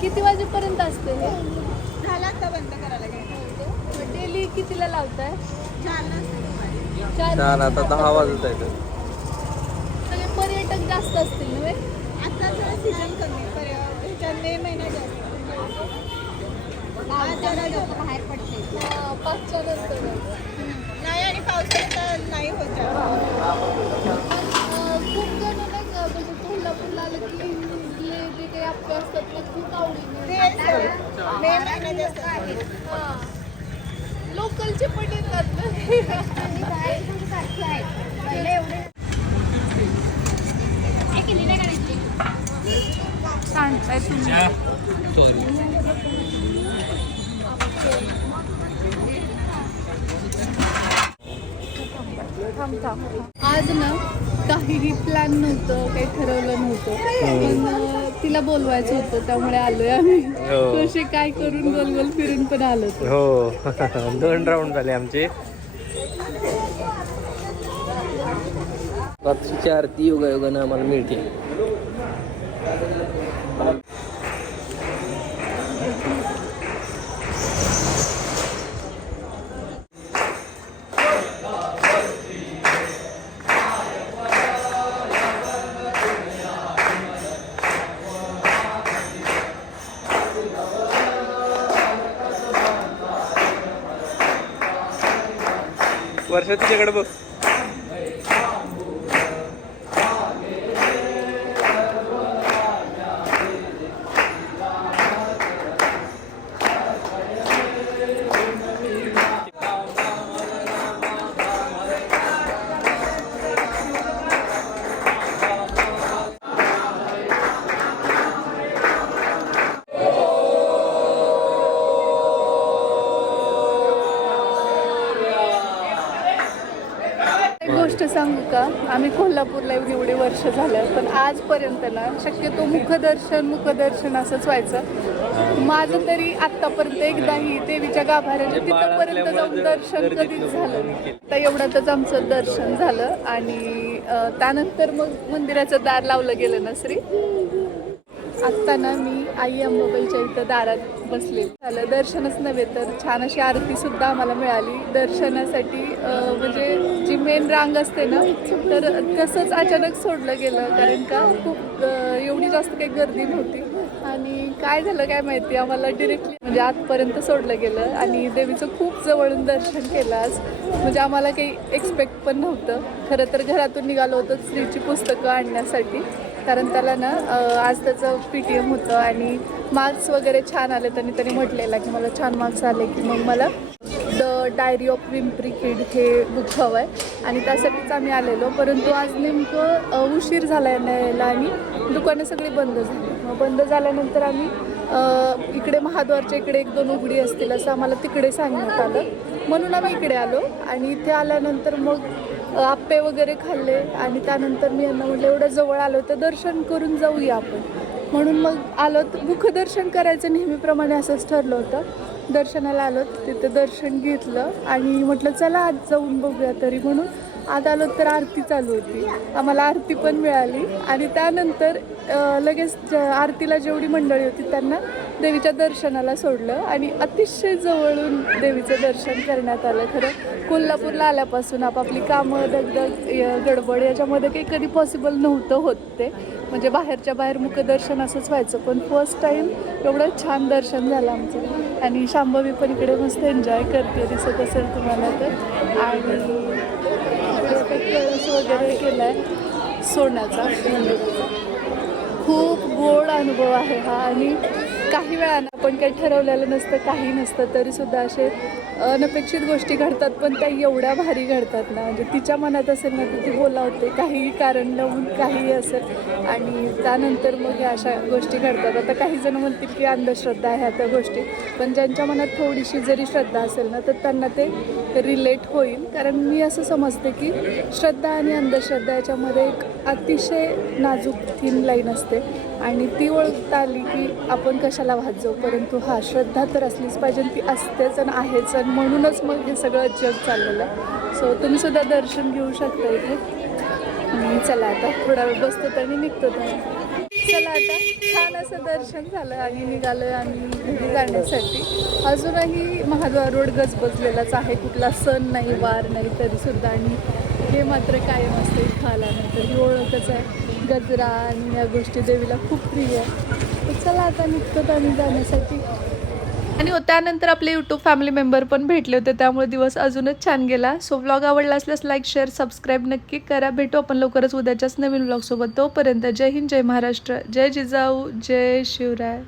किती वाजेपर्यंत असते हे? झाला आता बंद करायला गेलं. डेली कितीला लावताय? 4 आता 10 वाजत आहेत. सगळे पर्यटक जास्त असतील नव्हे? आता जरा सीझन कमी ह्याच्या मे महिन्यात जास्त. आज जरा जास्त बाहेर पडते. 5च्या नंतर नाही आणि पावसाळ्यात नाही होत. खूप जण नाही का म्हणजे कोल्हापूरला आलं की इथले जे काही आपले असतात ते खूप आवडीने मे महिन्यात जास्त आहे. लोकलचे पण येतात ना. सारखी आहे पहिले एवढे सांगताय तुम्ही. आज ना काहीही प्लॅन नव्हतं, काही ठरवलं नव्हतं, पण तिला बोलवायचं होतं त्यामुळे आलोय आम्ही. कसे काय करून गोल गोल फिरून पण आलो. हो 2 राऊंड झाले आमचे. रात्रीची आरती योगायोगानं आम्हाला मिळते. वर्षा तिच्याकडे बघ. गोष्ट सांगू का, आम्ही कोल्हापूरला येऊन एवढे वर्ष झालं पण आजपर्यंत ना शक्यतो मुखदर्शन असंच व्हायचं. माझं तरी आत्तापर्यंत एकदाही देवीच्या गाभाऱ्याच्या तिथंपर्यंत जाऊन दर्शन कधीच झालं. तर एवढ्यातच आमचं दर्शन झालं आणि त्यानंतर मग मंदिराचं दार लावलं गेलं ना श्री. आत्ता ना मी आई अंबाबाईच्या इथं दारात बसले. झालं दर्शनच नव्हे तर छान अशी आरती सुद्धा आम्हाला मिळाली. दर्शनासाठी म्हणजे जी मेन रांग असते ना तर तसंच अचानक सोडलं गेलं, कारण का खूप एवढी जास्त काही गर्दी नव्हती आणि काय झालं काय माहिती आम्हाला डिरेक्टली म्हणजे आतपर्यंत सोडलं गेलं आणि देवीचं खूप जवळून दर्शन केलं आज. म्हणजे आम्हाला काही एक्सपेक्ट पण नव्हतं. खरं तर घरातून निघालो होतो श्रीची पुस्तकं आणण्यासाठी, कारण त्याला ना आज त्याचं PTM होतं आणि मार्क्स वगैरे छान आले. त्यांनी म्हटलेलं की मला छान मार्क्स आले की मग मला द डायरी ऑफ विम्प्री किड हे बुक हवं आहे आणि त्यासाठीच आम्ही आलेलो. परंतु आज नेमकं उशीर झाला यायला आणि दुकानं सगळी बंद झाली. मग बंद झाल्यानंतर आम्ही इकडे महाद्वारच्या इकडे 1-2 उघडी असतील असं आम्हाला तिकडे सांगण्यात आलं, म्हणून आम्ही इकडे आलो. आणि इथे आल्यानंतर मग आप्पे वगैरे खाल्ले आणि त्यानंतर मी यांना म्हटलं एवढं जवळ आलो तर दर्शन करून जाऊया आपण, म्हणून मग आलो. मुखदर्शन करायचं नेहमीप्रमाणे असंच ठरलं होतं. दर्शनाला आलो, तिथे दर्शन घेतलं आणि म्हटलं चला आज जाऊन बघूया तरी, म्हणून आज आलो तर आरती चालू होती. आम्हाला आरती पण मिळाली आणि त्यानंतर लगेच आरतीला जेवढी मंडळी होती त्यांना देवीच्या दर्शनाला सोडलं आणि अतिशय जवळून देवीचं दर्शन करण्यात आलं. खरं कोल्हापूरला आल्यापासून आपापली कामं दगदग गडबड याच्यामध्ये काही कधी पॉसिबल नव्हतं होत ते, म्हणजे बाहेरच्या बाहेर मुखदर्शन असंच व्हायचं. पण फर्स्ट टाईम एवढं छान दर्शन झालं आमचं आणि शांभवी पण इकडे मस्त एन्जॉय करते दिसत असेल तुम्हाला तर. आणि कळस वगैरे केला आहे सोन्याचा. खूप गोड अनुभव आहे हा आणि काही वेळानं आपण काही ठरवलेलं नसतं, काही नसतं, तरीसुद्धा असे अनपेक्षित गोष्टी घडतात, पण त्या एवढ्या भारी घडतात ना. म्हणजे तिच्या मनात असेल ना तर ती बोलावते, काहीही कारण लावून काहीही असेल आणि त्यानंतर मग ह्या अशा गोष्टी घडतात. आता काही जण म्हणतील की अंधश्रद्धा ह्या त्या गोष्टी, पण ज्यांच्या मनात थोडीशी जरी श्रद्धा असेल ना तर त्यांना ते रिलेट होईल. कारण मी असं समजते की श्रद्धा आणि अंधश्रद्धा याच्यामध्ये एक अतिशय नाजूक थिन लाईन असते आणि ती ओळखता आली की आपण कशाला वाहत जाऊ. परंतु हा श्रद्धा तर असलीच पाहिजे, ती असतेच आणि आहेच आणि म्हणूनच मग हे सगळं जग चाललेलं आहे. सो तुम्ही सुद्धा दर्शन घेऊ शकता इथे. आणि चला आता थोडा वेळ बसतो आणि निघतो. चला आता छान असं दर्शन झालं आणि निघालोय आम्ही घरी जाण्यासाठी. अजूनही महाद्वार रोड गजबजलेलाच आहे, कुठला सण नाही वार नाही तरी सुद्धा. आणि हे मात्र कायम असते इथं आल्यानंतर ही ओळखच आहे. गजरा आणि या गोष्टी देवीला खूप प्रिय आहे. तर चला आता निघतो आम्ही जाण्यासाठी. आणि त्यानंतर आपले यूट्यूब फॅमिली मेंबर पण भेटले होते, त्यामुळे दिवस अजूनच छान गेला. सो व्लॉग आवडला असल्यास लाईक शेअर सबस्क्राईब नक्की करा. भेटू आपण लवकरच उद्याच्याच नवीन व्लॉगसोबत. तोपर्यंत जय हिंद, जय महाराष्ट्र, जय जिजाऊ, जय शिवराय.